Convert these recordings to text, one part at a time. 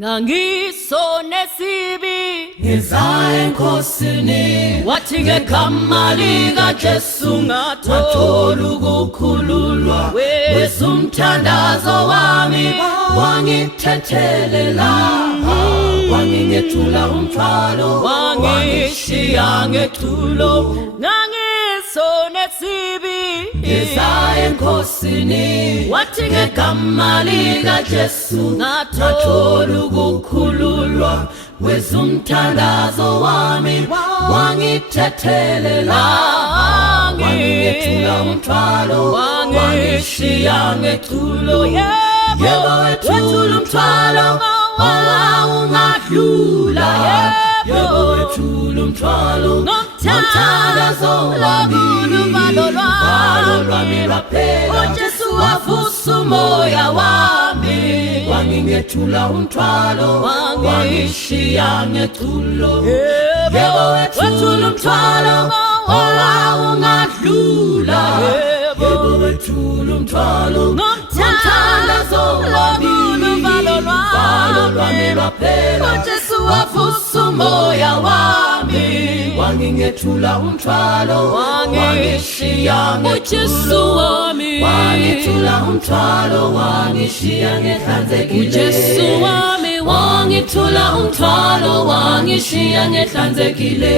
Ngangisone sibi ngiza enkosini wathi ngegama lika Jesu ngathola ukukhululwa wezumthandazo wami wangithethelela wangingethula umthwalo wangishiya ngethulo ngangisone sibi ngiza enkosini wathi ngegama lika Jesu ngathola ukukhululwa wezumthandazo wami wangithethelela wangingethula umthwalo wangishiya ngethulo yebo wethula umthwalo ungadlula yebo wethula umthwalo ngomthandazo wami uvalo lwami lwaphela uJesu wavusa umoya wami wangingethula umthwalo wangishiya ngethulo yebo wethula umthwalo ungadlula yebo wethula umthwalo ngomthandazo wami uvalo lwami lwaphela uJesu wavusa umoya wami wangingethula umthwalo wangishiya uJesu wami wangithula umthwalo wangishiya ngehlanzekile uJesu wami wangithula umthwalo wangishiya ngehlanzekile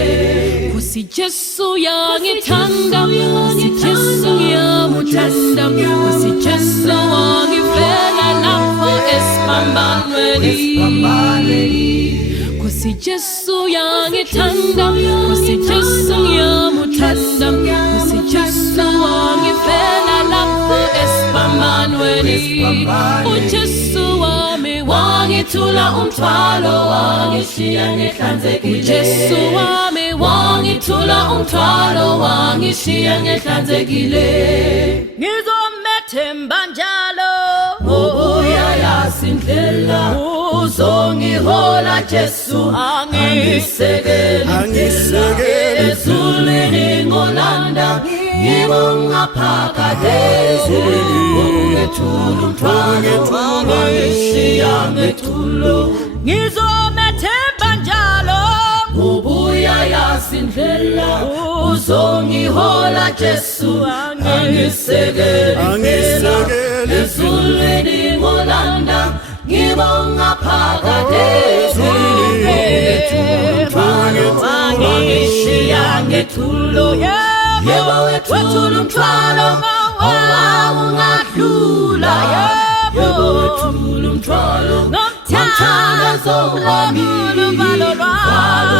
Kusi Jesu yangithanda Kusi Jesu ngiyamuthanda Kusi Jesu wangifela lapho esiphambanweni Kusi Jesu yangithanda Kusi Jesu ngiyamuthanda Kusi Jesu wangifela lapho esiphambanweni uJesu wami wangithula umthwalo wangishiya ngehlanzekile uJesu wami wangithula umthwalo wangishiya ngehlanzekile ngizomethemba njalo ngobuya yasindlela uzongihola Jesu angisekele ezulwini ngolanda ngibongaphakade ungethula umthwalo wangishiya ngethulo ngizomethemba njalo ngobuya yasindlela uzongihola Jesu angisekele ezulwini ngolanda ngibongaphakade ungethula umthwalo wangishiya ngethulo yebo wethula umthwalo ungadlula yebo wethula umthwalo ngomthandazo wami uvalo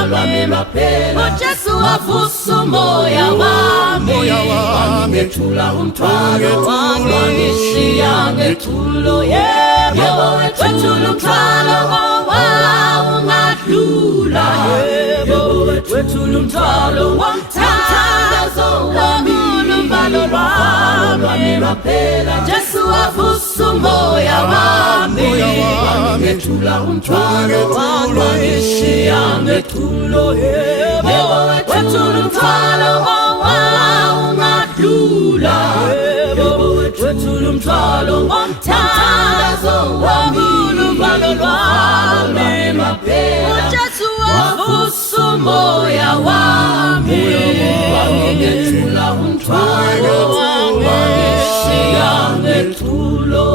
lwami lwaphela uJesu wavusa umoya wami wangithula umthwalo wangishiya ngethulo yebo wethula umthwalo ungadlula yebo wethula umthwalo ngomthandazo wami uvalo lwami lwaphela Jesu wavusa umoya wami wangithula umthwalo wangishiya ngethulo yebo wethula umthwalo ungadlula yebo wethula umthwalo ngomthandazo wami uvalo lwami lwaphela uJesu wavusa umoya wami wangithula umthwalo wangishiya ngethulo.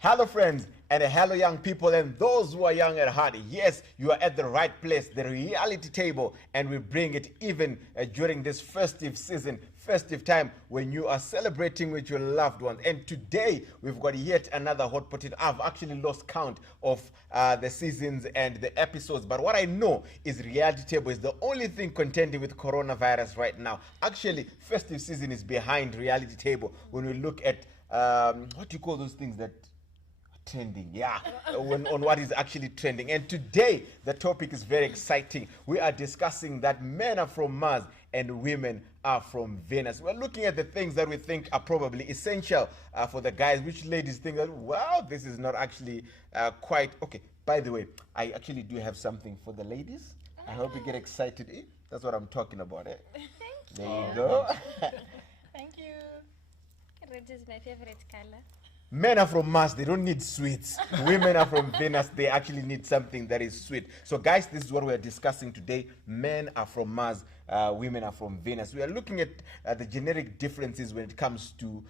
Hello friends and hello young people and those who are young at heart. Yes, you are at the right place, the reality table, and we bring it even during this festive season, festive time when you are celebrating with your loved ones. And today we've got yet another hot potato. I've actually lost count of the seasons and the episodes, but what I know is reality table is the only thing contending with coronavirus right now. Actually, festive season is behind reality table when we look at what do you call those things that trending, yeah, on what is actually trending. And today the topic is very exciting. We are discussing that men are from Mars and women are from Venus. We're looking at the things that we think are probably essential for the guys, which ladies think that, wow, this is not actually quite okay. By the way, I actually do have something for the ladies. I hope you get excited. That's what I'm talking about. There you go. Thank you. Red is my favorite color. Men are from Mars, they don't need sweets. Women are from Venus, they actually need something that is sweet. So, guys, this is what we're discussing today. Men are from Mars, women are from Venus. We are looking at the generic differences when it comes to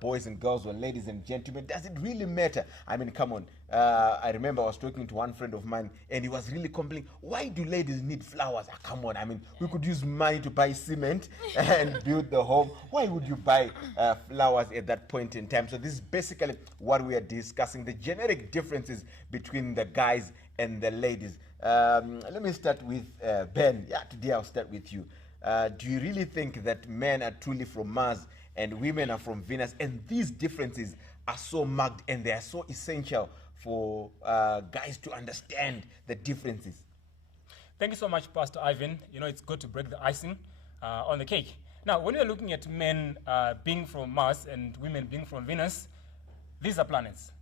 boys and girls, or ladies and gentlemen. Does it really matter? I mean, come on. I remember I was talking to one friend of mine, and he was really complaining, why do ladies need flowers? Ah, come on, I mean, we could use money to buy cement and build the home. Why would you buy flowers at that point in time? So this is basically what we are discussing, the generic differences between the guys and the ladies. Let me start with Ben. Yeah, today I'll start with you. Do you really think that men are truly from Mars and women are from Venus, and these differences are so marked and they are so essential for guys to understand the differences? Thank you so much, Pastor Ivan. You know, it's good to break the icing on the cake. Now, when you're looking at men being from Mars and women being from Venus, these are planets.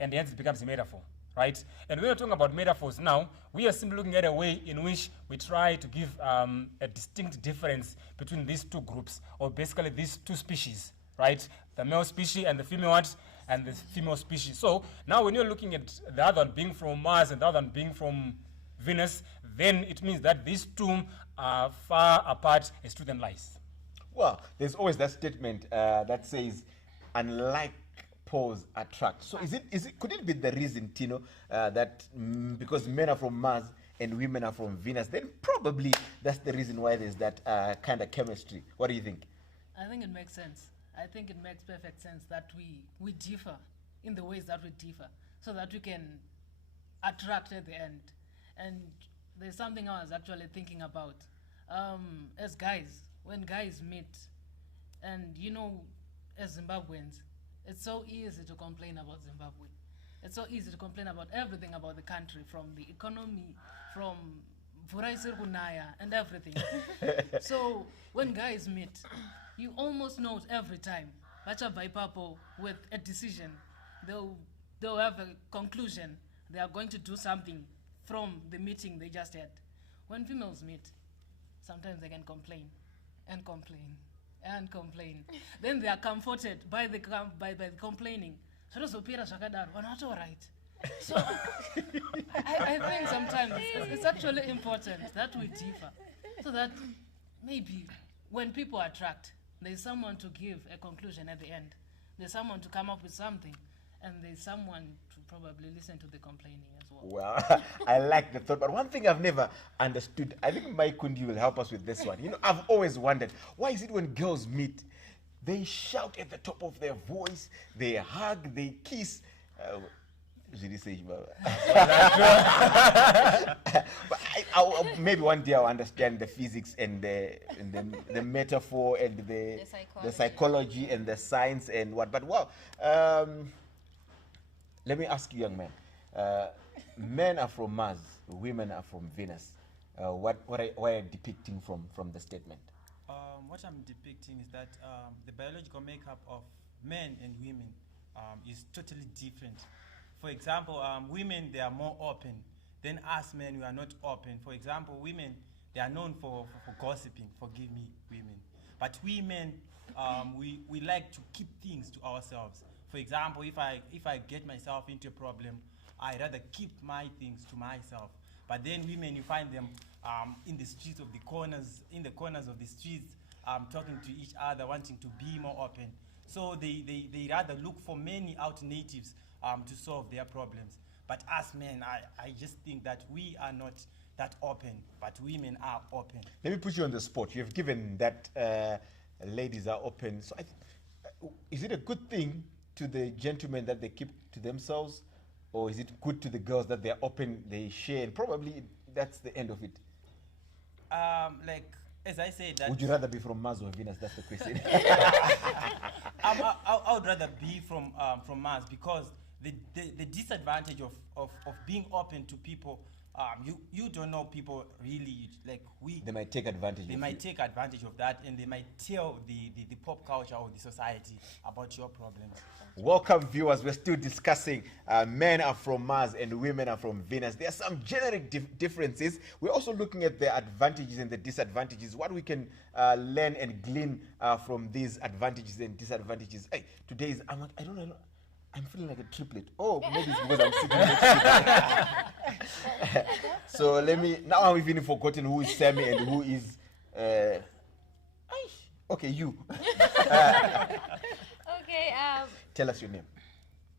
And hence it becomes a metaphor, right? And when we're talking about metaphors now, we are simply looking at a way in which we try to give a distinct difference between these two groups, or basically these two species, right? The male species and the female what? And the female species. So now when you're looking at the other one being from Mars and the other one being from Venus, then it means that these two are far apart as truth and lies. Well, there's always that statement that says, unlike poles attract. So could it be the reason, Tino, that because men are from Mars and women are from Venus, then probably that's the reason why there's that kind of chemistry. What do you think? I think it makes sense. I think it makes perfect sense that we differ in the ways that we differ, so that we can attract at the end. And there's something I was actually thinking about. As guys, when guys meet, and you know, as Zimbabweans, it's so easy to complain about Zimbabwe. It's so easy to complain about everything about the country, from the economy, from Mvura isiri kunaya, and everything. So when guys meet, you almost know it every time. Bacha Baipapo with a decision. They'll have a conclusion. They are going to do something from the meeting they just had. When females meet, sometimes they can complain and complain and complain. Then they are comforted by the complaining. So we're not all right. So I think sometimes it's actually important that we differ, so that maybe when people attract, there's someone to give a conclusion at the end. There's someone to come up with something, and there's someone to probably listen to the complaining as well. Well, I like the thought, but one thing I've never understood, I think Mike Kundi will help us with this one. You know, I've always wondered, why is it when girls meet, they shout at the top of their voice, they hug, they kiss. But maybe one day I'll understand the physics and the metaphor and the psychology and the science and what. But wow, let me ask you, young man. Men are from Mars, women are from Venus. What are you depicting from the statement? What I'm depicting is that the biological makeup of men and women is totally different. For example, women, they are more open. Then us men, we are not open. For example, women, they are known for gossiping. Forgive me, women. But we men, we like to keep things to ourselves. For example, if I get myself into a problem, I rather keep my things to myself. But then women, you find them in the streets of the corners of the streets, talking to each other, wanting to be more open. So they rather look for many alternatives to solve their problems. But us men, I just think that we are not that open, but women are open. Let me put you on the spot. You have given that ladies are open. So is it a good thing to the gentlemen that they keep to themselves? Or is it good to the girls that they're open, they share, and probably that's the end of it? Like, as I said, that... Would you rather be from Mars or Venus? That's the question. I would rather be from Mars, because the disadvantage of being open to people you don't know people really, like we, They might take advantage they of might you. take advantage of that, and they might tell the pop culture or the society about your problems. Welcome, viewers. We're still discussing men are from Mars and women are from Venus. There are some generic differences. We're also looking at the advantages and the disadvantages, what we can learn and glean from these advantages and disadvantages. Hey, today is, I don't know, I'm feeling like a triplet. Oh, maybe it's because I'm sitting next to you. So let me, now I've even forgotten who is Sammy and who is, okay, you. Okay, Tell us your name.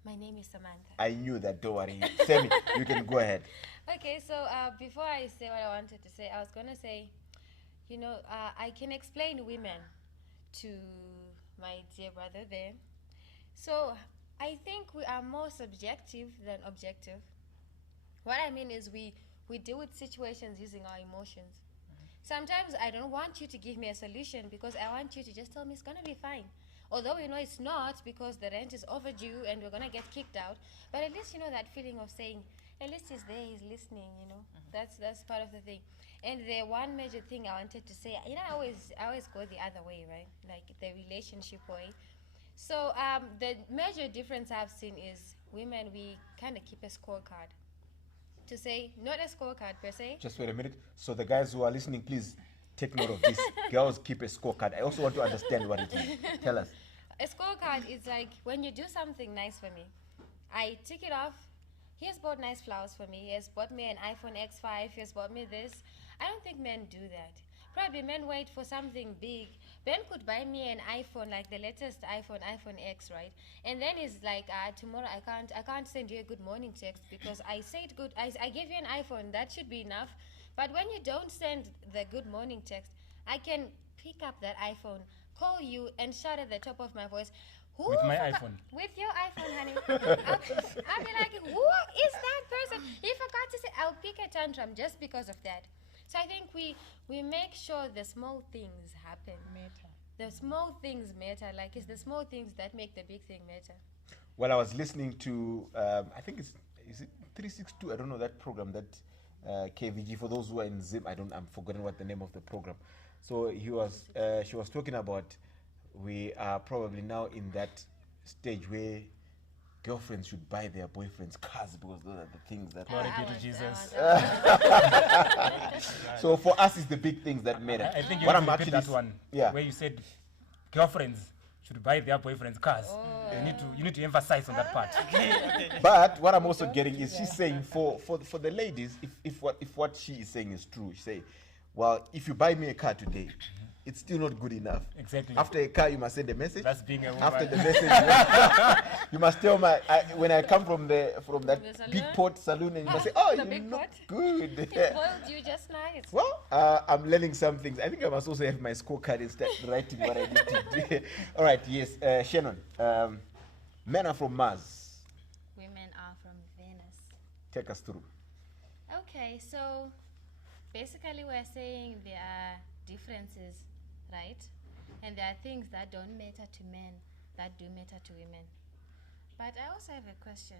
my name is Samantha. I knew that, don't worry. Sammy, you can go ahead. Okay, so before I say what I wanted to say, I was going to say, I can explain women to my dear brother there. So I think we are more subjective than objective. What I mean is we deal with situations using our emotions. Sometimes I don't want you to give me a solution because I want you to just tell me it's going to be fine. Although we know it's not because the rent is overdue and we're going to get kicked out. But at least that feeling of saying, at least he's there, he's listening, That's part of the thing. And the one major thing I wanted to say, I always go the other way, right? Like the relationship way. So the major difference I've seen is women, we kind of keep a scorecard. To say, not a scorecard per se. Just wait a minute. So the guys who are listening, please take note of this. Girls keep a scorecard. I also want to understand what it is. Tell us. A scorecard is like when you do something nice for me, I tick it off. He has bought nice flowers for me. He has bought me an iPhone X5. He has bought me this. I don't think men do that. Probably men wait for something big. Ben could buy me an iPhone, like the latest iPhone X, right? And then he's like, tomorrow I can't send you a good morning text because I said good. I gave you an iPhone. That should be enough. But when you don't send the good morning text, I can pick up that iPhone, call you, and shout at the top of my voice. Who With my forgot- iPhone. With your iPhone, honey. I'll be like, who is that person? He forgot to say, I'll pick a tantrum just because of that. So I think we make sure the small things happen. The small things matter. Like it's the small things that make the big thing matter. Well, I was listening to, I think is it 362? I don't know that program that KVG. For those who are in Zim, I'm forgetting what the name of the program. So she was talking about we are probably now in that stage where girlfriends should buy their boyfriends cars because those are the things that. Glory I be to was- Jesus. So for us, it's the big things that matter. I think you What need to I'm repeat actually that one yeah. where you said girlfriends should buy their boyfriends cars. You need to emphasize on that part. But what I'm also getting is she's saying for the ladies, if what she is saying is true, she say, well, if you buy me a car today, it's still not good enough. Exactly. After a car, you must send a message. That's being a woman. After the message, you must tell when I come from that the big salon? pot saloon, and you must say, oh, The you big look pot? good. He spoiled you just nice. Well, I'm learning some things. I think I must also have my scorecard and start writing what I need to do. All right, yes, Shannon. Men are from Mars. Women are from Venus. Take us through. Okay, so basically we're saying there are differences, right? And there are things that don't matter to men that do matter to women. But I also have a question.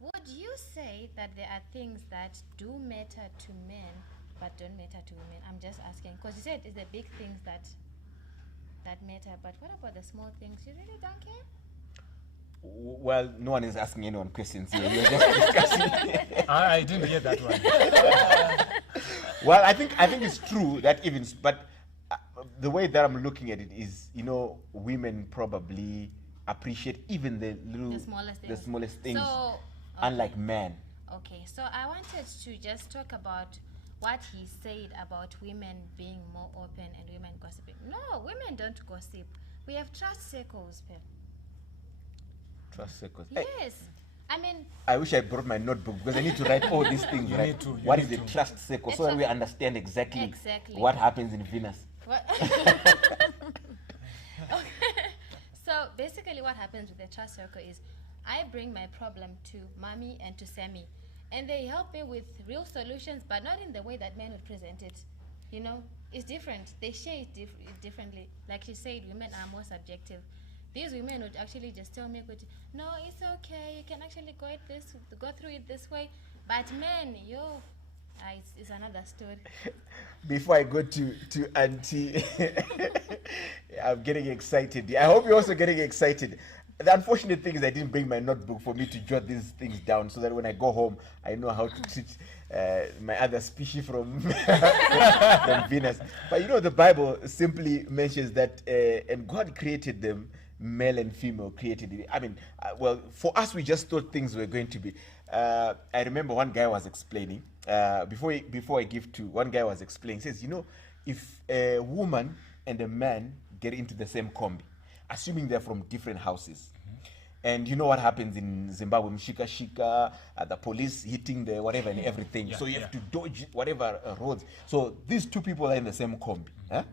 Would you say that there are things that do matter to men but don't matter to women? I'm just asking because you said it's the big things that matter, but what about the small things? You really don't care? Well, no one is asking anyone questions here. We're just discussing. I didn't hear that one. Well, I think it's true that but the way that I'm looking at it is, women probably appreciate even the smallest things, So, unlike men. okay, so I wanted to just talk about what he said about women being more open and women gossiping. No, women don't gossip. We have trust circles, Pam. Trust circles. Hey, Yes. I mean, I wish I brought my notebook because I need to write all these things. You right? need to, you What is need the to. trust circle It's so that we okay. understand exactly Exactly. what happens in Venus. what? So basically what happens with the trust circle is I bring my problem to Mommy and to Sammy. And they help me with real solutions, but not in the way that men would present it. It's different. They share it differently. Like she said, women are more subjective. These women would actually just tell me, no, it's okay. You can actually go through it this way. But men, It's another story. Before I go to Auntie, I'm getting excited. I hope you're also getting excited. The unfortunate thing is I didn't bring my notebook for me to jot these things down so that when I go home, I know how to treat my other species from, from Venus. But you know, the Bible simply mentions that, and God created them, male and female created it. I mean, well, for us, we just thought things were going to be. I remember one guy was explaining, before I give to, one guy was explaining, says, you know, if a woman and a man get into the same combi, assuming they're from different houses, and you know what happens in Zimbabwe, mshika, the police hitting the whatever and everything. Yeah, so you yeah. have to dodge whatever roads. So these two people are in the same combi. Huh?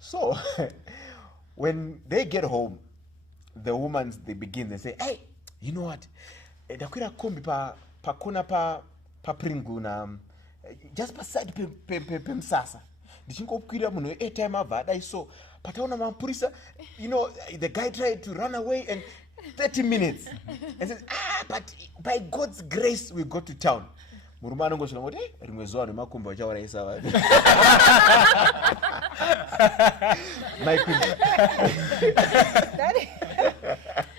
So when they get home, the women, they begin, they say, hey, you know what? Dakwira kombi pa kona pa Pringu na just beside Pemsasa. Ndichingokwira munhu airtime avada so pataona mapurisa, you know, the guy tried to run away and 30 minutes and says, but by God's grace we got to town. Murume anongosvika ngoti rimwe zuva nemakumbo achauraisa vanhu. My queen.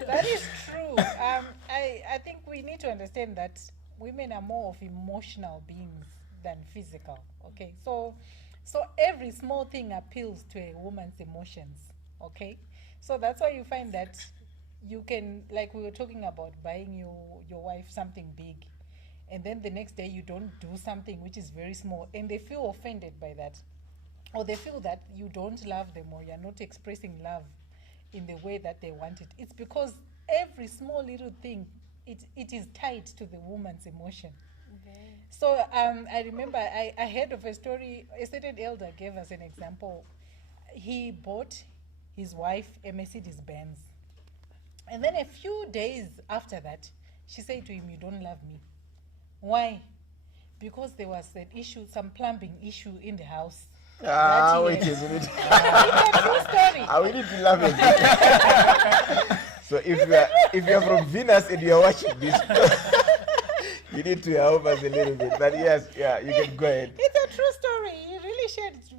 That is true. I think we need to understand that women are more of emotional beings than physical. Okay, so every small thing appeals to a woman's emotions. Okay, so that's why you find that you can, like we were talking about, buying your wife something big, and then the next day you don't do something which is very small, and they feel offended by that, or they feel that you don't love them, or you're not expressing love in the way that they want it. It's because every small little thing, it is tied to the woman's emotion. So I remember I heard of a story. A certain elder gave us an example. He bought his wife a Mercedes Benz, and then a few days after that, she said to him, "You don't love me." Why? Because there was an issue, some plumbing issue in the house. Wait a minute. It's a true story. We need to love it. So if you're from Venus and you're watching this, you need to help us a little bit. But yes, yeah, you can go ahead. It's a true story. He really shared it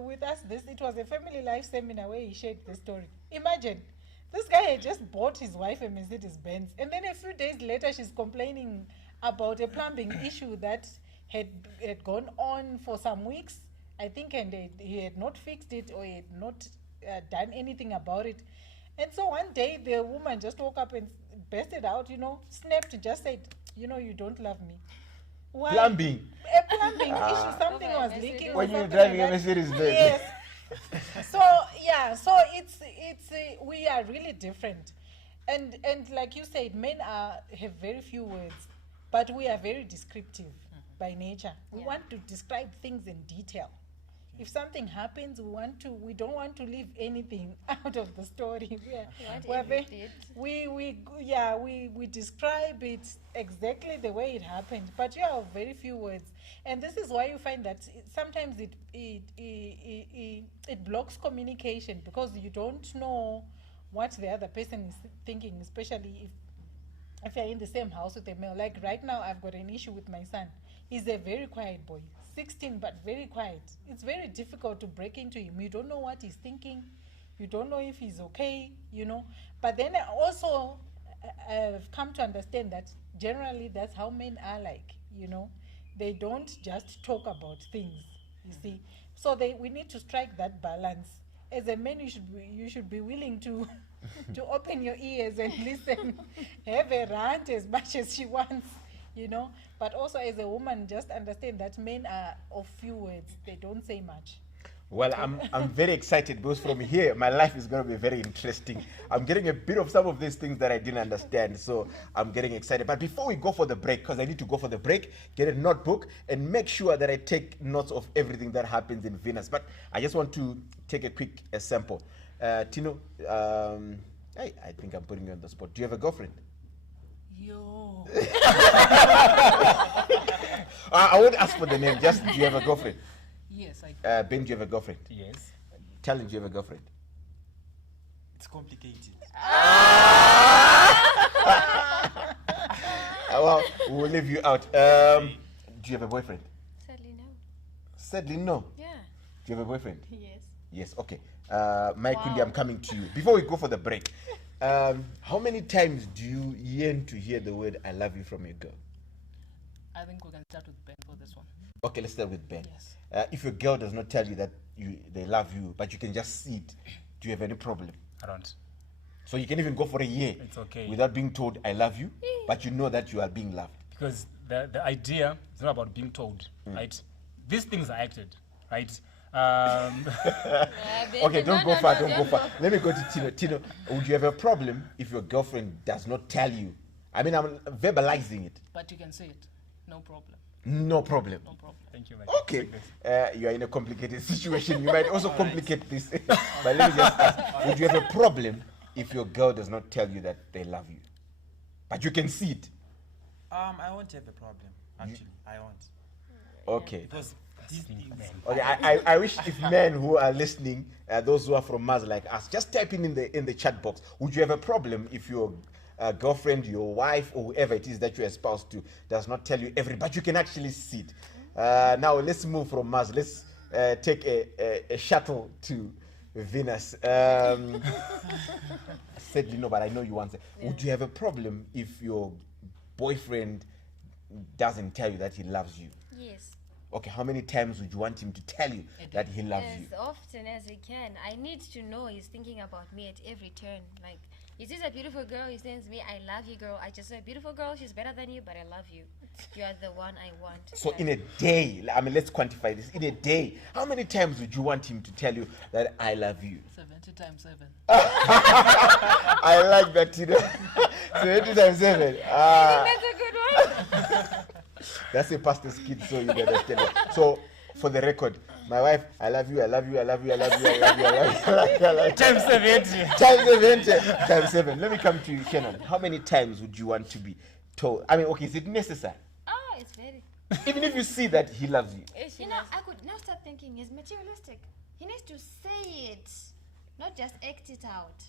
with us. It was a family life seminar where he shared the story. Imagine, this guy had just bought his wife a Mercedes Benz, and then a few days later, she's complaining about a plumbing issue that had gone on for some weeks, I think, and he had not fixed it, or he had not done anything about it. And so one day, the woman just woke up and busted out, snapped, just said, "You don't love me." Why? Plumbing. A plumbing issue, something Over a was Mercedes. leaking. or When you're something driving like a that. Mercedes Benz. Yes. So it's we are really different, and like you said, men have very few words, but we are very descriptive by nature. We want to describe things in detail. If something happens, we don't want to leave anything out of the story. We describe it exactly the way it happened, but you have very few words, and this is why you find that sometimes it blocks communication, because you don't know what the other person is thinking, especially if you're in the same house with a male. Like right now, I've got an issue with my son. He's a very quiet boy, 16, but very quiet. It's very difficult to break into him. You don't know what he's thinking. You don't know if he's okay, But then I also I've come to understand that generally that's how men are like, They don't just talk about things, you see. So we need to strike that balance. As a man, you should be willing to to open your ears and listen, have a rant as much as she wants, But also as a woman, just understand that men are of few words. They don't say much. Well, I'm very excited, because from here, my life is going to be very interesting. I'm getting a bit of some of these things that I didn't understand, so I'm getting excited. But before we go for the break, because I need to go for the break, get a notebook and make sure that I take notes of everything that happens in Venus. But I just want to take a quick sample. Tino, I think I'm putting you on the spot. Do you have a girlfriend? Yo. I won't ask for the name, just do you have a girlfriend? Yes, Ben, do you have a girlfriend? Yes. Talent, do you have a girlfriend? It's complicated. Well, we'll leave you out. Do you have a boyfriend? Sadly, no. Sadly, no. Yeah. Do you have a boyfriend? Yes. Yes, okay. Mike Kundi, Wow. I'm coming to you. Before we go for the break, how many times do you yearn to hear the word I love you from your girl? I think we can start with Ben for this one. Okay, let's start with Ben. Yes. If your girl does not tell you that they love you, but you can just see it, do you have any problem? I don't. So you can even go for a year It's okay. without being told I love you, but you know that you are being loved. Because the idea is not about being told, right? These things are acted, right? Okay, don't go far, don't go far. Let me go to Tino. Tino, would you have a problem if your girlfriend does not tell you? I mean, I'm verbalizing it. But you can say it. No problem. No problem. No problem. Thank you, Mike. Okay, you are in a complicated situation. You might also complicate this. But let me just ask, would you have a problem if your girl does not tell you that they love you? But you can see it. I won't have a problem. Actually, I won't. Okay. Because these things. Okay, I wish if men who are listening, those who are from Mars like us, just type in the chat box. Would you have a problem if your girlfriend, your wife, or whoever it is that you're espoused to does not tell you everything, but you can actually see it? Now let's move from Mars. Let's take a shuttle to Venus. Sadly, no, but I know you want to. Would you have a problem if your boyfriend doesn't tell you that he loves you? Yes. Okay, how many times would you want him to tell you that he loves you? As often as he can. I need to know he's thinking about me at every turn. Like, he sees a beautiful girl, he sends me, I love you, girl. I just saw a beautiful girl, she's better than you, but I love you. You are the one I want. So in a day, I mean, let's quantify this. In a day, how many times would you want him to tell you that I love you? 70 times 7. I like that, Tino. 70 times 7. That's a good one. That's a pastor's kid, so you understand it. So, for the record, my wife, I love you, I love you, I love you, I love you, I love you, I love you, I love you, I love you. Times 70. Times 7. Times 7. Let me come to you, Kenan. How many times would you want to be told? I mean, okay, is it necessary? Oh, it's very. Even if you see that he loves you. You know, I could now start thinking he's materialistic. He needs to say it, not just act it out.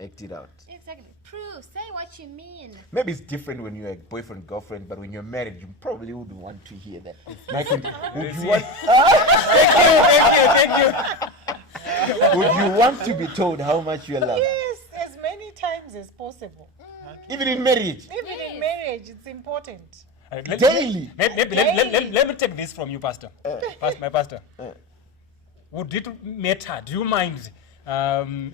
Act it out. Exactly. Prove. Say what you mean. Maybe it's different when you're a boyfriend, girlfriend, but when you're married, you probably wouldn't want to hear that. Like, would you want? Thank you. Would you want to be told how much you love? Yes, as many times as possible. Even in marriage. Even in marriage, it's important. Daily. Let me take this from you, Pastor. My pastor. Would it matter? Do you mind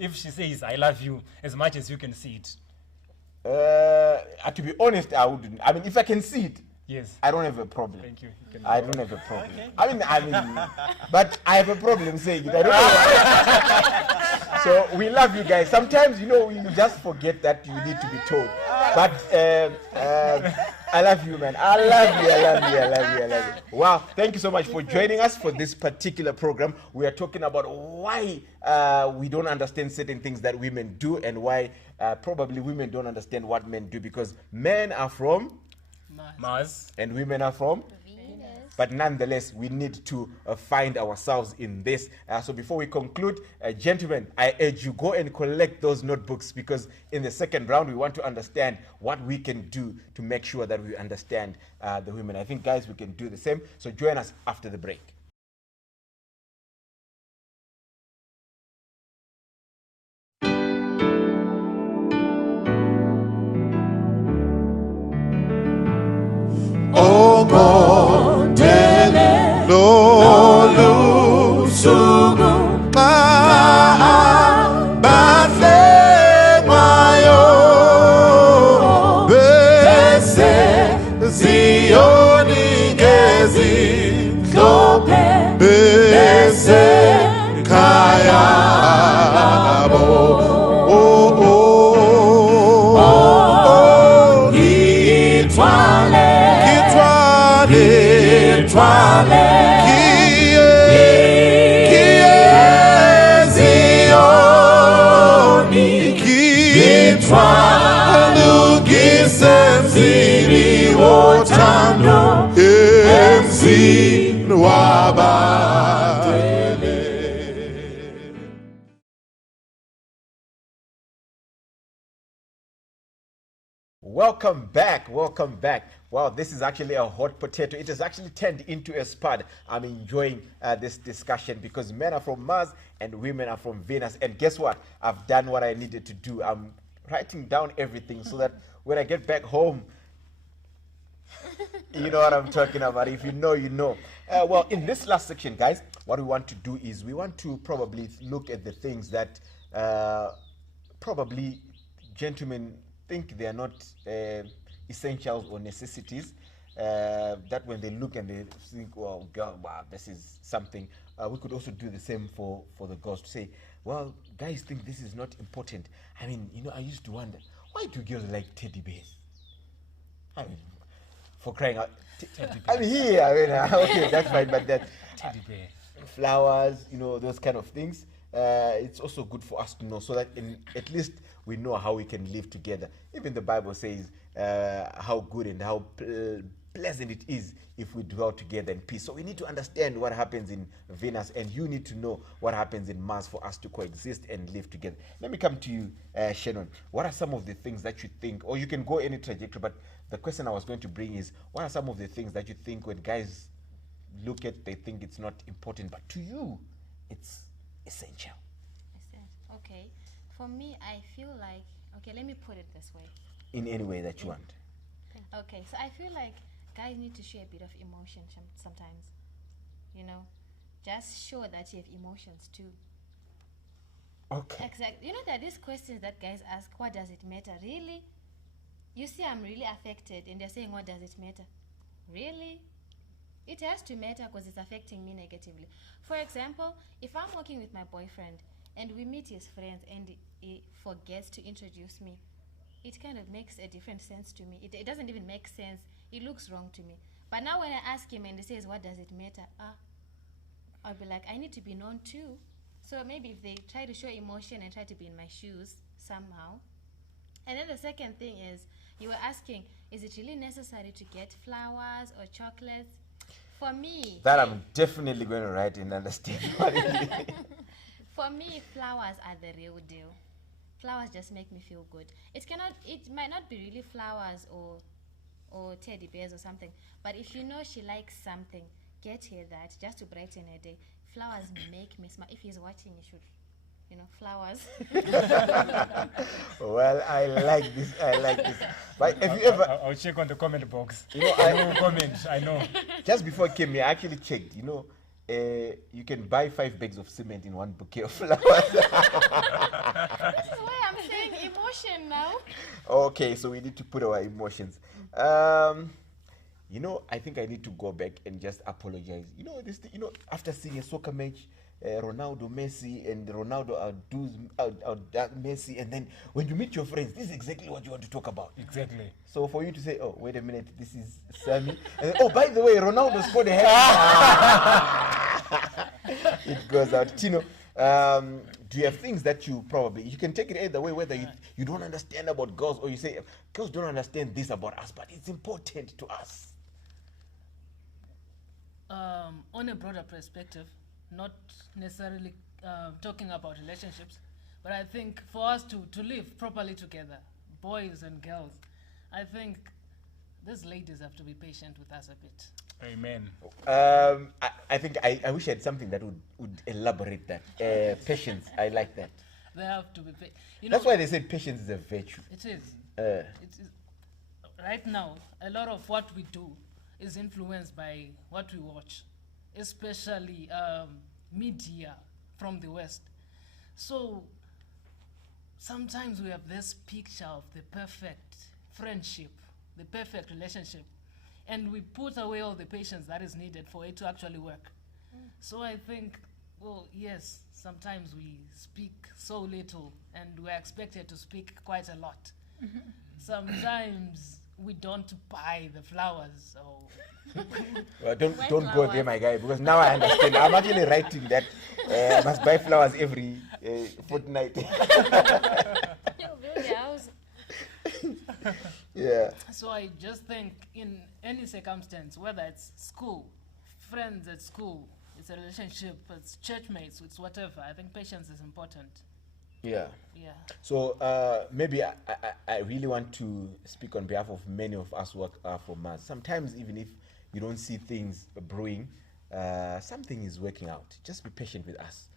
if she says, I love you, as much as you can see it? To be honest, I wouldn't. I mean, if I can see it, Yes. I don't have a problem. Thank you. You can I don't have a problem. I mean, but I have a problem saying it. I don't know. So we love you guys. Sometimes, you just forget that you need to be told. But I love you, man. I love you. I love you. I love you. I love you. Wow. Thank you so much for joining us for this particular program. We are talking about why we don't understand certain things that women do and why probably women don't understand what men do, because men are from Mars. and women are from. But nonetheless, we need to find ourselves in this. So before we conclude, gentlemen, I urge you, go and collect those notebooks, because in the second round, we want to understand what we can do to make sure that we understand the women. I think, guys, we can do the same. So join us after the break. Welcome back. Welcome back. Wow, this is actually a hot potato. It has actually turned into a spud. I'm enjoying this discussion because men are from Mars and women are from Venus. And guess what? I've done what I needed to do. I'm writing down everything so that when I get back home, you know what I'm talking about. If you know, you know. Well, in this last section, guys, what we want to do is we want to probably look at the things that probably gentlemen think they are not essentials or necessities. That when they look and they think, well, girl, wow, this is something. We could also do the same for the girls to say, well, guys think this is not important. I mean, you know, I used to wonder, why do girls like teddy bears? I mean, for crying out. I mean, here, I mean, okay, that's fine, but that Teddy bear. flowers, you know, those kind of things. It's also good for us to know so that at least we know how we can live together. Even the Bible says how good and how pleasant it is if we dwell together in peace. So we need to understand what happens in Venus, and you need to know what happens in Mars for us to coexist and live together. Let me come to you, Shannon. What are some of the things that you think, or you can go any trajectory, but the question I was going to bring is, what are some of the things that you think when guys look at, they think it's not important, but to you, it's essential? Okay. For me, I feel like, okay, let me put it this way. In any way that you want. Okay, so I feel like guys need to show a bit of emotion sometimes. You know, just show that you have emotions too. Okay. Exactly. You know, there are these questions that guys ask, what does it matter? Really? You see, I'm really affected, and they're saying, what does it matter? Really? It has to matter because it's affecting me negatively. For example, if I'm working with my boyfriend and we meet his friends and he forgets to introduce me, it kind of makes a different sense to me. It doesn't even make sense. It looks wrong to me. But now when I ask him and he says, what does it matter? I'll be like, I need to be known too. So maybe if they try to show emotion and try to be in my shoes somehow. And then the second thing is, you were asking, is it really necessary to get flowers or chocolates? For me, That I'm definitely going to write and understand what it is. for me, flowers are the real deal. Flowers just make me feel good. It might not be really flowers or teddy bears or something, but if you know she likes something, get her that just to brighten her day. Flowers make me smile. If he's watching, you should, you know, flowers. Well, I like this. I like this. But have you ever, I'll check on the comment box. you know, I know comment. I know. just before I came here, I actually checked, you know, you can buy 5 bags of cement in one bouquet of flowers. That's why I'm saying emotion now. Okay, so we need to put our emotions. You know, I think I need to go back and just apologize. You know, after seeing a soccer match, Ronaldo, Messi, and Ronaldo outdoes Messi, and then when you meet your friends, this is exactly what you want to talk about. Exactly. So for you to say, oh, wait a minute, this is Sammy, and then, oh, by the way, Ronaldo scored a hat. It goes out. Tino, do you have things that you can take it either way, whether you don't understand about girls, or you say, girls don't understand this about us, but it's important to us? On a broader perspective, not necessarily talking about relationships, but I think for us to live properly together, boys and girls, I think these ladies have to be patient with us a bit. Amen. I think I wish I had something that would elaborate that. Patience, I like that. They have to be That's why they say patience is a virtue. It is. Uh, It is. Right now, a lot of what we do is influenced by what we watch, especially media from the West. So sometimes we have this picture of the perfect friendship, the perfect relationship, and we put away all the patience that is needed for it to actually work. So I think, well, yes, sometimes we speak so little and we're expected to speak quite a lot. Sometimes we don't buy the flowers. So well, don't go there, my guy, because now I understand. I'm actually writing that I must buy flowers every fortnight. You'll build your house. Yeah. So I just think in any circumstance, whether it's school, friends at school, it's a relationship, it's church mates, it's whatever, I think patience is important. Yeah. Yeah. So maybe I really want to speak on behalf of many of us who are from Mars. Sometimes even if you don't see things brewing, something is working out. Just be patient with us.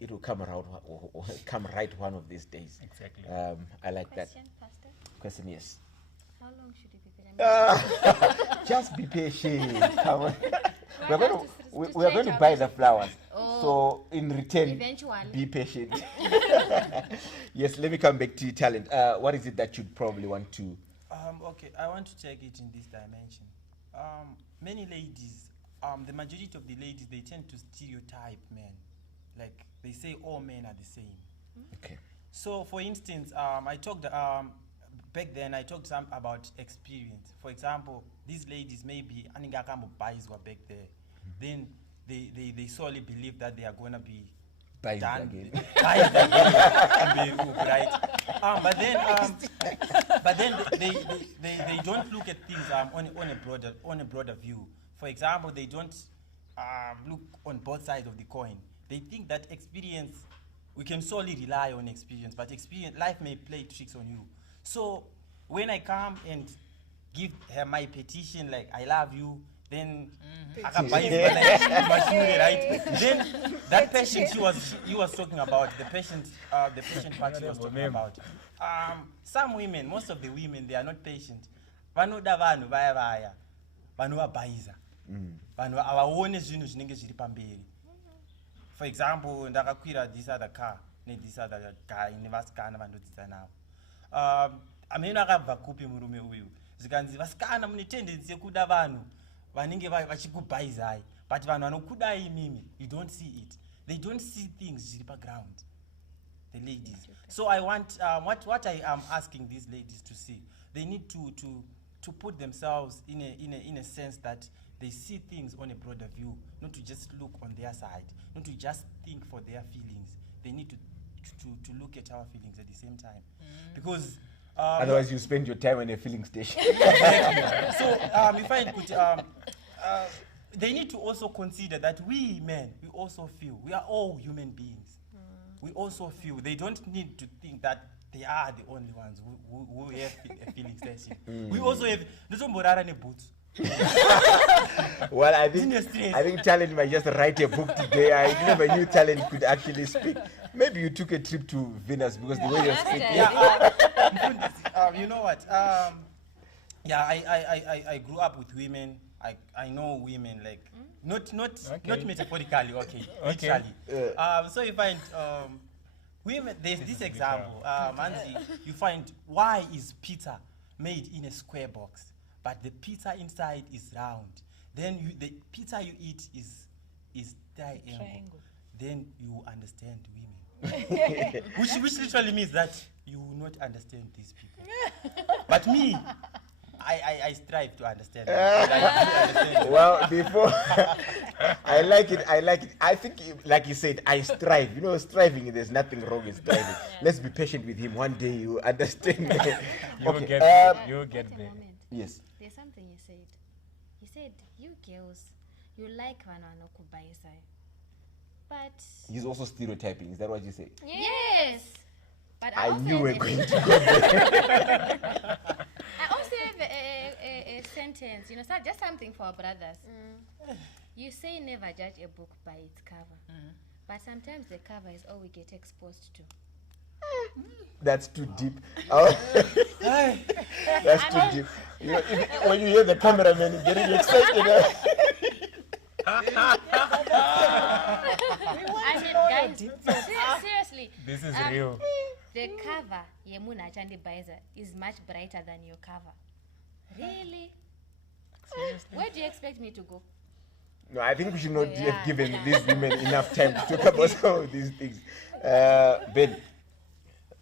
It will come around or come right one of these days. Exactly. I like Question, that Pastor? question. Yes. How long should it be? Just be patient. Come on. We're have going to to, s- we, to we are going stretch to out buy the- the flowers. Oh. So in return, Eventually. be patient. Yes, let me come back to you, Talent. What is it that you'd probably want to? Okay, I want to take it in this dimension. Many ladies, the majority of the ladies, they tend to stereotype men. Like they say all men are the same. Okay. So, for instance, I talked back then. I talked some about experience. For example, these ladies maybe aningakamo buys were back there. Then they solely believe that they are gonna be Buys done. again. Buys again, right? But then they don't look at things on a broader view. For example, they don't look on both sides of the coin. They think that experience, we can solely rely on experience, but life may play tricks on you. So when I come and give her my petition, like I love you, then I can buy it, like, right? Then that patient he was talking about, the patient part he was talking about. Some women, most of the women, they are not patient. Vanoda vanhu vaya vaya vanovabhayiza vanhu avaone zvinhu zvinenge zviri pamberi. For example, ndakakwira this other car this other guy nevasikana vandodzidza navo. Ameno akabva kupi murume uyu zvikanzi vasikana mune tendency yekuda vanhu vanenge vachikubhayizai, but vanhu vanokudai imimi, you don't see it. They don't see things zviri paground, the ladies. So I want what I am asking these ladies to see, they need to put themselves in a sense that they see things on a broader view, not to just look on their side, not to just think for their feelings. They need to look at our feelings at the same time, because Otherwise, you spend your time on a filling station. so if I could, they need to also consider that we men, we also feel. We are all human beings. We also feel. They don't need to think that they are the only ones who have a filling station. We also have. Boots. Well, I Genius stress. think Talent might just write a book today. I never knew Talent could actually speak. Maybe you took a trip to Venus because the way you're speaking. You know what? I grew up with women. I know women, like not metaphorically, okay, literally. So you find women. There's this example. Manzi, you find, why is pizza made in a square box, but the pizza inside is round? Then the pizza you eat is triangle. Then you understand women, which literally means that you will not understand these people. But me, I strive to understand. Well, before I like it. I think, like you said, I strive. You know, striving. There's nothing wrong with striving. Let's be patient with him. One day you understand. You'll Okay, get there. You'll Wait get a there. moment. Yes. There's something you said. You said, you girls, you like vanhu vanokubaisai. But He's also stereotyping. Is that what you say? yes, but I also knew we were have going to go there. I also have a sentence, you know, just something for our brothers. You say never judge a book by its cover, but sometimes the cover is all we get exposed to. That's too deep. Oh. That's too deep. You know, when you hear the cameraman getting excited. I mean, guys, seriously. This is um, real. The cover, Yemuna Chandi Baiza, is much brighter than your cover. Really? Where do you expect me to go? No, I think we should not Yeah. have given these women enough time to talk about some of these things. Ben,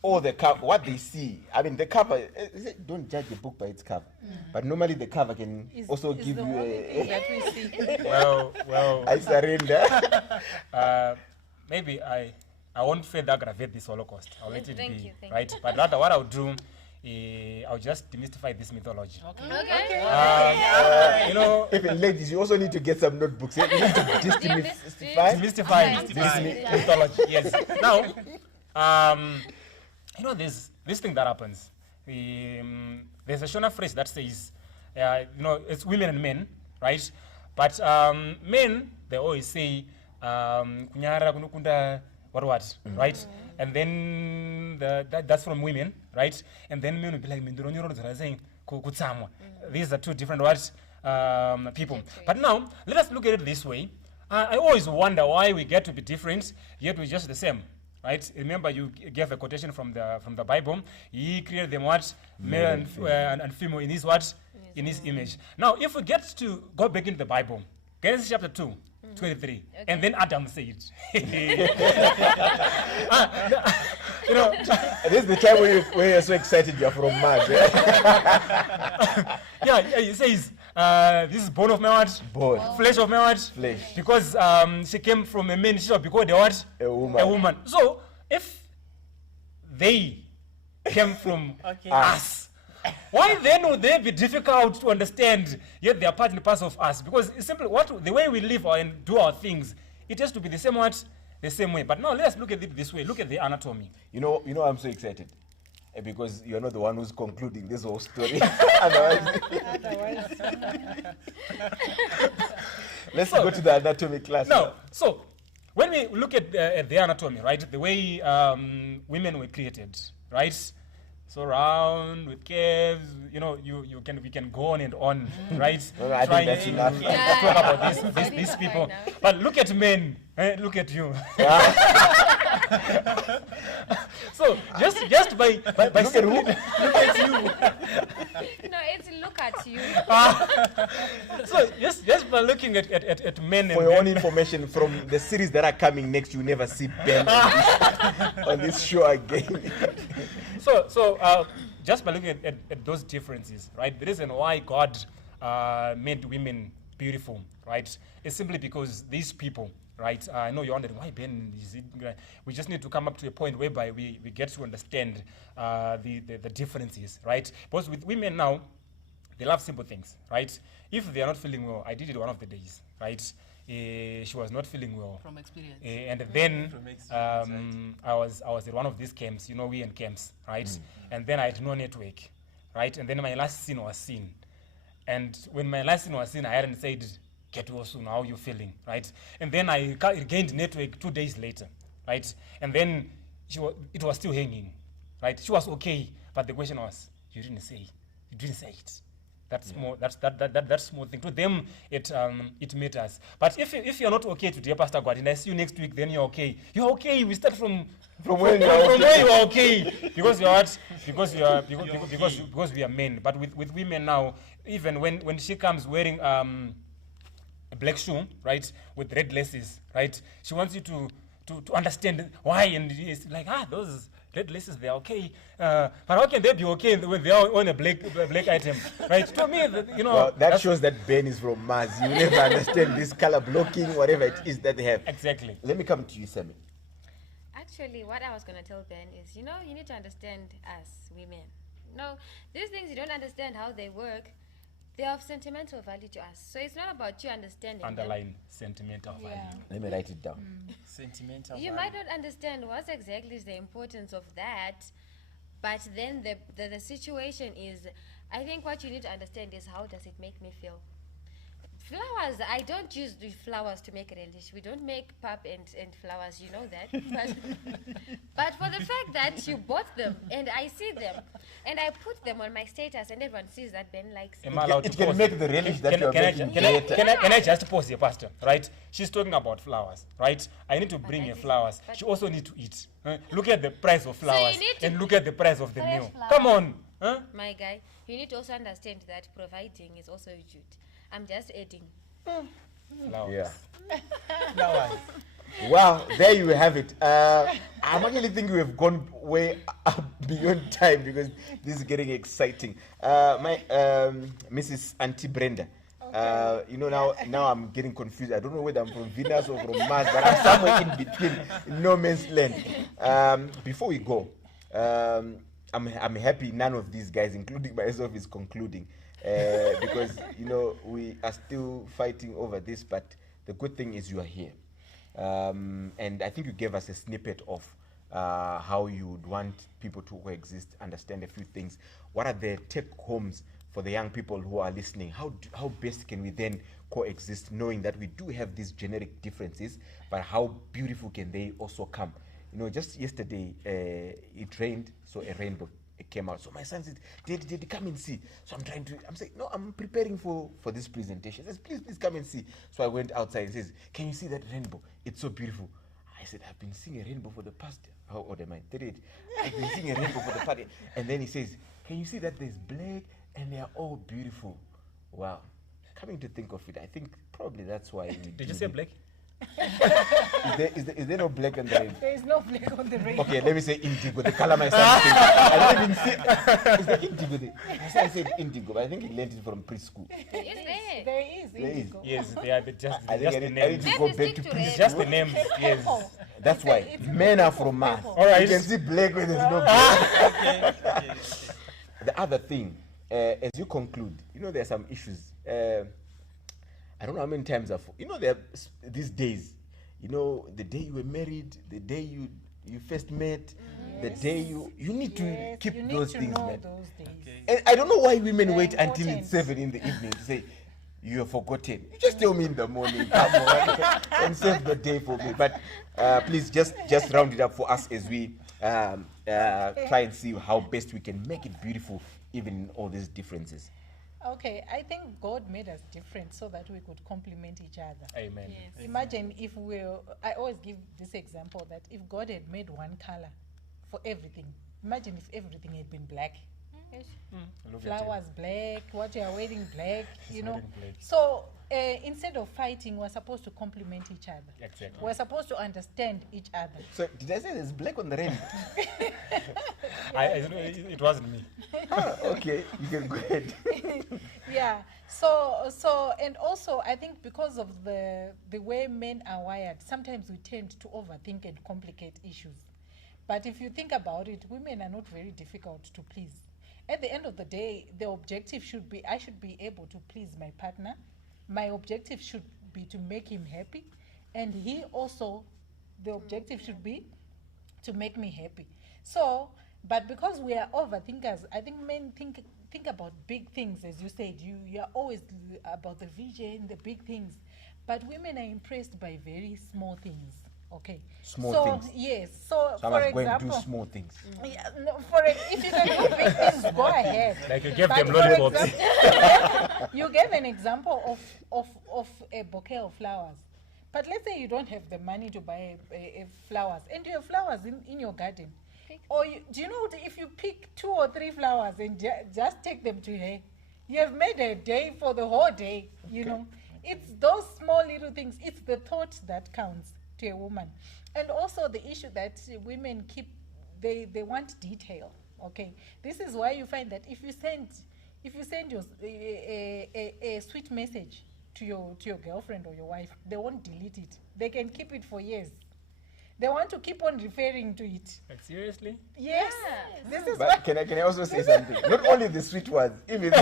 all the cover, what they see, I mean, the cover, don't judge the book by its cover. But normally the cover can also give the you only thing that we see. Well, I surrender. maybe I won't further aggravate this Holocaust. I'll let it Thank be, you, thank right? But rather, what I'll do, I'll just demystify this mythology. Okay. You know, Even ladies, you also need to get some notebooks. You need to demystify demystify Okay. this mythology. Yes. Now, You know, there's this thing that happens. There's a Shona phrase that says, you know, it's women and men, right? But men, they always say, kunyara kunukunda what, right? And then that's from women, right? And then men will be like, "Minduronyoro saying kutsamwa." These are two different words, people. But now, let us look at it this way. I always wonder why we get to be different, yet we're just the same. Right? Remember, you gave a quotation from the Bible. He created them what? Male and female in his what? In his image. Now, if we get to go back into the Bible, Genesis chapter 2, 23, and then Adam said, you know, This is the time when you're so excited you're from Mars. Eh? yeah, he says, this is bone of my what? Bone. Flesh of my what? Flesh. Because she came from a man, she shall be called a what? A woman. A woman. So, if they came from us, why then would they be difficult to understand, yet they are part and parcel of us? Because it's simply the way we live and do our things, it has to be the same what? The same way. But now let's look at it this way. Look at the anatomy. You know, I'm so excited. Because you're not the one who's concluding this whole story. Otherwise, let's go to the anatomy class. Now, so when we look at the anatomy, right, the way women were created, right? So round with curves, you know, we can go on and on, right? No, I think that's enough. to talk about these people. But look at men, look at you. So just by Look at who? look at you. No, it's look at you. So just by looking at men For and your own men, information, from the series that are coming next, you never see Ben on this show again. So just by looking at those differences, right? The reason why God made women beautiful, right, is simply because these people, right? I know you're wondering why Ben is it. We just need to come up to a point whereby we get to understand the differences, right? Because with women now, they love simple things, right? If they are not feeling well, I did it one of the days, right? She was not feeling well. From experience. And then From experience, I was at one of these camps, you know, we in camps, right? And then I had no network, right? And then my last scene was seen. And when my last scene was seen, I hadn't said, get well soon, how are you feeling, right? And then I gained network 2 days later, right? And then it was still hanging, right? She was okay, but the question was, you didn't say it. That's more. That's small thing. To them, it matters. But if you're not okay today, Pastor God, and I see you next week, then you're okay. You're okay. We start from where you are okay because you're what? Because we are men. But with women now, even when she comes wearing a black shoe, right, with red laces, right, she wants you to understand why, and it's like those red laces, they're okay. But how can they be okay when they are on a black item, right? To me, you know. Well, that shows that Ben is from Mars. You never understand this color blocking, whatever it is that they have. Exactly. Let me come to you, Sammy. Actually, what I was going to tell Ben is, you need to understand us, women. No, these things you don't understand how they work, they are of sentimental value to us. So it's not about you understanding them. Underline sentimental value. Let me write it down. Sentimental. You value. might not understand what exactly is the importance of that, but then the situation is, I think what you need to understand is how does it make me feel. Flowers, I don't use the flowers to make a relish. We don't make pap and flowers, you know that. But for the fact that you bought them and I see them and I put them on my status and everyone sees that Ben likes them. Am I allowed It to can pause? make the relish that you're making greater. Can I just pause here, Pastor? Right? She's talking about flowers, right? I need to bring her flowers. She also needs to eat. Look at the price of flowers need to and look at the price of the fresh meal. flowers. Come on. Huh? My guy, you need to also understand that providing is also a duty. I'm just adding. Flowers. Yeah. Flowers. Wow, there you have it. I'm actually thinking we've gone way beyond time because this is getting exciting. My Mrs. Auntie Brenda. Now I'm getting confused. I don't know whether I'm from Venus or from Mars, but I'm somewhere in between, in no man's land. Before we go, I'm happy none of these guys, including myself, is concluding. Because we are still fighting over this, but the good thing is you are here, and I think you gave us a snippet of how you would want people to coexist, understand a few things. What are the take homes for the young people who are listening? How best can we then coexist, knowing that we do have these generic differences, but how beautiful can they also come? You know, just yesterday it rained, so a rainbow it came out. So my son said, Did come and see. So I'm saying, no, I'm preparing for this presentation. He says, please come and see. So I went outside and says, can you see that rainbow? It's so beautiful. I said, I've been seeing a rainbow for the past, how old am I? 38. I've been seeing a rainbow for the past. And then he says, can you see that there's black and they are all beautiful? Wow. Coming to think of it, I think probably that's why. Did you say black? Is there no black on the rainbow? There is no black on the rainbow. Okay, let me say indigo, the color my son said. I don't even see. Is there indigo there? I said indigo, but I think he learned it from preschool. Is there? There is There is. indigo. Yes, they are just I think just I the need, I need names. to go Maybe back stick to to preschool. red. Just the names. Yes. Purple. That's why It's men are purple, from Mars. purple. All right. You can see black when there's no black. Okay. The other thing, as you conclude, you know, there are some issues. I don't know how many times I've, you know, there are these days, you know, the day you were married, the day you first met, the day you need to Yes, keep you need those to things, know man. those days. Okay. And I don't know why women They're wait until important. it's 7 in the evening to say, you have forgotten. You just tell me in the morning, come on, and save the day for me. But please just round it up for us as we try and see how best we can make it beautiful, even in all these differences. Okay, I think God made us different so that we could complement each other. Amen. Imagine if I always give this example that if God had made one color for everything, imagine if everything had been black. Look at Flowers black, what you are wearing black, you know. wearing black. So instead of fighting, we're supposed to complement each other. Exactly. We're supposed to understand each other. So did I say there's black on the rainbow? It wasn't me. Okay, you can go ahead. Yeah. So and also I think because of the way men are wired, sometimes we tend to overthink and complicate issues. But if you think about it, women are not very difficult to please. At the end of the day, the objective should be I should be able to please my partner. My objective should be to make him happy, and he also, the objective should be to make me happy. So, but because we are overthinkers, I think men think about big things, as you said. You are always about the vision, the big things, but women are impressed by very small things. Okay. Small things. Yes. So, So I for must go and example, do small things. yeah, no, if you can do big things, go ahead. Like you gave But them for lollipops. example, you gave an example of a bouquet of flowers. But let's say you don't have the money to buy a flowers, and you have flowers in your garden. Or do you know what, if you pick 2 or 3 flowers and just take them to her, you have made a day for the whole day, you know. It's those small little things. It's the thought that counts to a woman. And also the issue that women keep, they want detail. Okay, this is why you find that if you send your a sweet message to your girlfriend or your wife, they won't delete it. They can keep it for years. They want to keep on referring to it. Like seriously? Yes, this is But what. can I also say something? Not only the sweet ones, even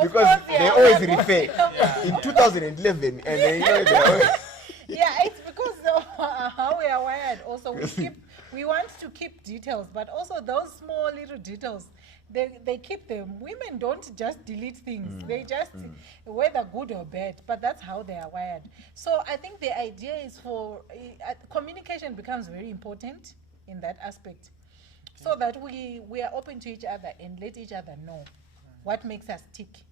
because course, they yeah. always refer in 2011, and they know they always. Yeah, it's because of how we are wired. Also, we want to keep details, but also those small little details, they keep them. Women don't just delete things; they just, whether good or bad. But that's how they are wired. So I think the idea is for communication becomes very important in that aspect, so that we are open to each other and let each other know what makes us tick,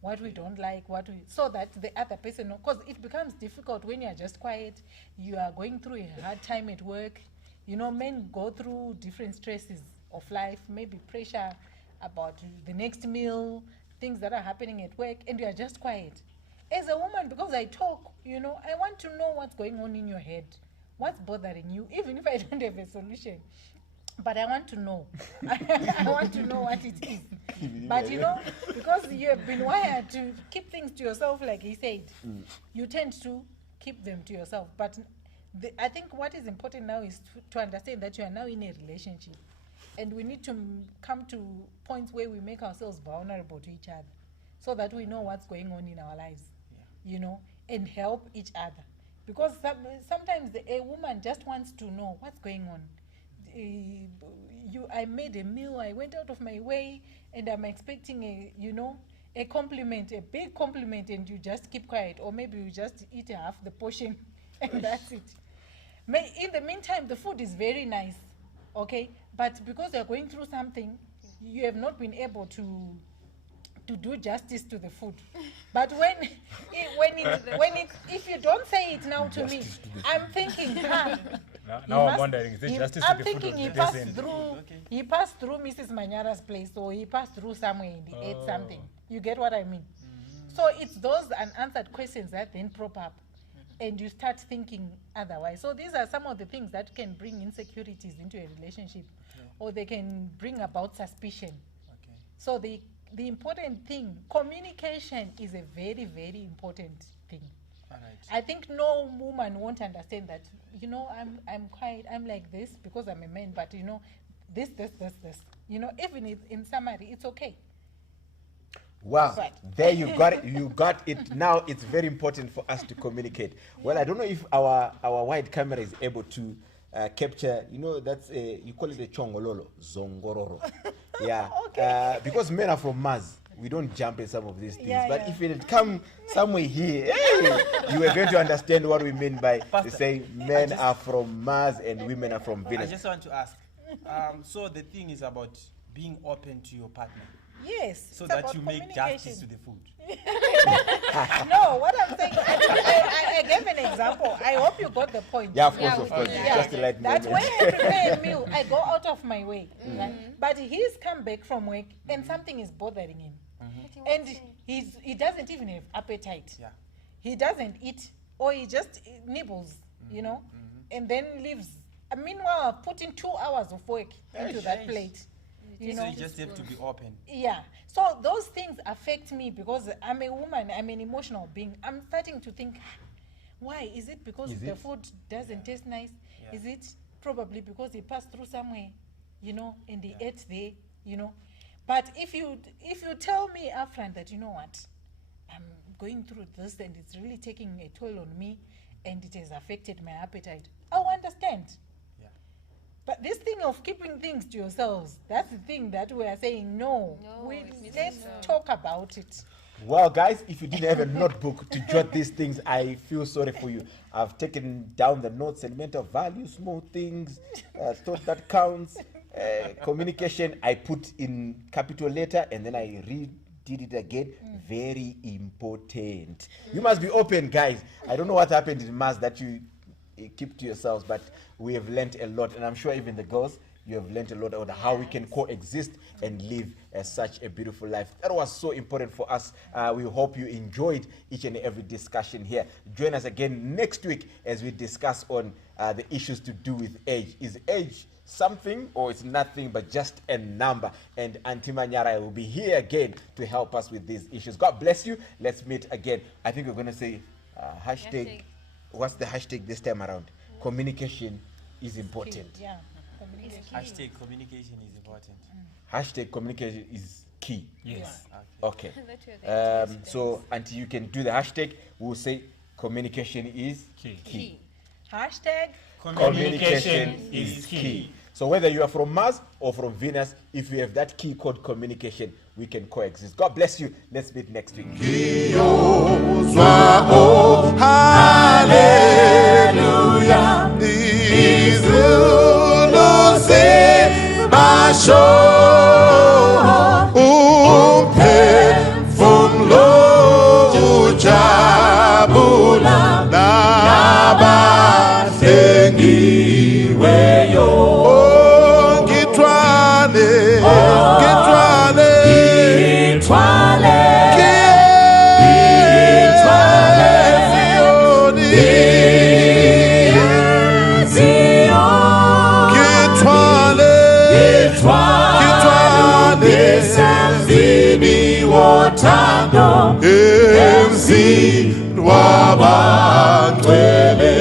what we don't like, so that the other person knows. Because it becomes difficult when you are just quiet, you are going through a hard time at work. You know, men go through different stresses of life, maybe pressure about the next meal, things that are happening at work, and you are just quiet. As a woman, because I talk, you know, I want to know what's going on in your head, what's bothering you, even if I don't have a solution. But I want to know. I want to know what it is. But you know, because you have been wired to keep things to yourself, like he said, you tend to keep them to yourself. But I think what is important now is to understand that you are now in a relationship. And we need to come to points where we make ourselves vulnerable to each other, so that we know what's going on in our lives, you know, and help each other. because sometimes a woman just wants to know what's going on. I made a meal, I went out of my way, and I'm expecting a compliment, a big compliment, and you just keep quiet, or maybe you just eat half the portion and that's it. In the meantime, the food is very nice, okay, but because you're going through something, you have not been able to do justice to the food. But if you don't say it now to me, I'm thinking, Now I'm wondering, is it justice to I'm the food thinking or he the passed person? through. He passed through Mrs. Manyara's place, or he passed through somewhere and he ate something. You get what I mean? So it's those unanswered questions that then prop up, and you start thinking otherwise. So these are some of the things that can bring insecurities into a relationship, or they can bring about suspicion. Okay. So the important thing, communication is a very, very important thing. all right. I think no woman won't understand that, I'm like this because I'm a man, but this. Even in summary, it's okay. Wow, Right. there you got it. You got it. Now it's very important for us to communicate. Well, I don't know if our wide camera is able to capture. That's you call it a chongololo, zongororo. Yeah, Okay. because men are from Mars. We don't jump in some of these things. Yeah, but yeah. if it had come somewhere here, hey, you were going to understand what we mean by Pastor, saying men are from Mars and women are from I Venus. just want to ask. So the thing is about being open to your partner, Yes. so it's that about you make justice to communication. the food. No, what I'm saying, I gave an example. I hope you got the point. Yeah, of course, Yeah, of course. we- It's yeah. just a light That's moment. when I prepare a meal, I go out of my way. Right? But he's come back from work and something is bothering him. And he doesn't even have appetite. Yeah. He doesn't eat, or he just nibbles, and then leaves. Meanwhile, I've put in 2 hours of work into that Yes. plate. So you just have to be open. Yeah. So those things affect me because I'm a woman, I'm an emotional being. I'm starting to think, why? Is it because Is the it? food doesn't taste nice? Yeah. Is it probably because he passed through somewhere, and he ate there, But if you tell me upfront that, what, I'm going through this and it's really taking a toll on me and it has affected my appetite, I'll understand. Yeah. But this thing of keeping things to yourselves, that's the thing that we are saying, no, let's talk about it. Well, guys, if you didn't have a notebook to jot these things, I feel sorry for you. I've taken down the notes: sentimental value, small things, thought that counts, communication. I put in capital letter and then I redid it again. Very important. You must be open, guys. I don't know what happened in Mars that you keep to yourselves, but we have learned a lot, and I'm sure even the girls, you have learned a lot about how we can coexist and live such a beautiful life. That was so important for us. We hope you enjoyed each and every discussion here. Join us again next week as we discuss on the issues to do with age. Is age something or it's nothing but just a number? And Auntie Manyara will be here again to help us with these issues. God bless you. Let's meet again. I think we're going to say hashtag. What's the hashtag this time around? Communication is important. Yeah. Communication. Hashtag communication is important. Hashtag communication is key. Yes. Okay. That you're there. So until you can do the hashtag, we'll say communication is Key. Hashtag. Communication is key. So whether you are from Mars or from Venus, if you have that key called communication, we can coexist. God bless you. Let's meet next week. Hallelujah. Izulose basho umphefumulo ujabula nabahlengiweyo ngithwale emzini wabantwele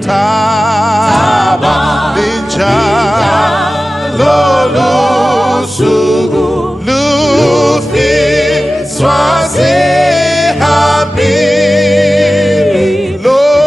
thaba linjalo lusuku lufiswa zihambile lo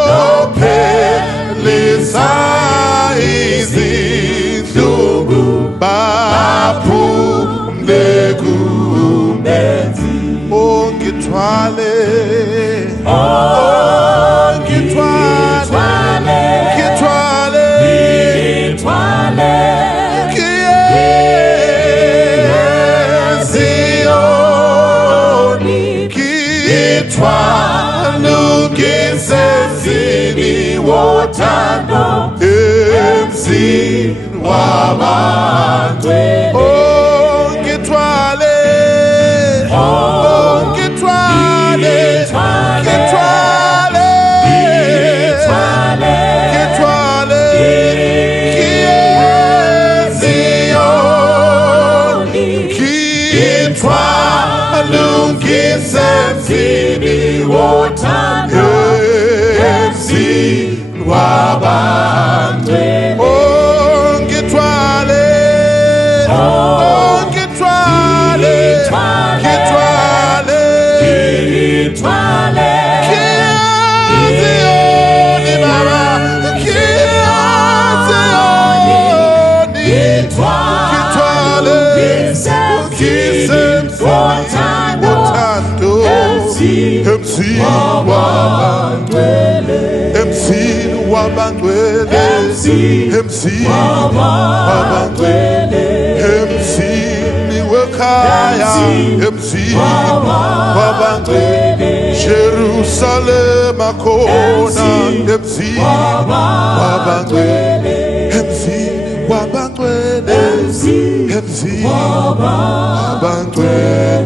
ngithwalukise emzini wothando emzini wabantu oh ngithwale ngithwale ngithwale ngithwale Ziyoni ngithwalukise emzini wothando emzini wabantu oh ngithwale ngithwale ngithwale Ziyoni baba Ziyoni ngithwale ukise emzini wothando emzini wabantwele emzini wabantwele emzini wabantwele emzini wekhaya emzini wabantwele Jerusalem akhona emzini wabantwele emzini wabantwele emzini wabantwele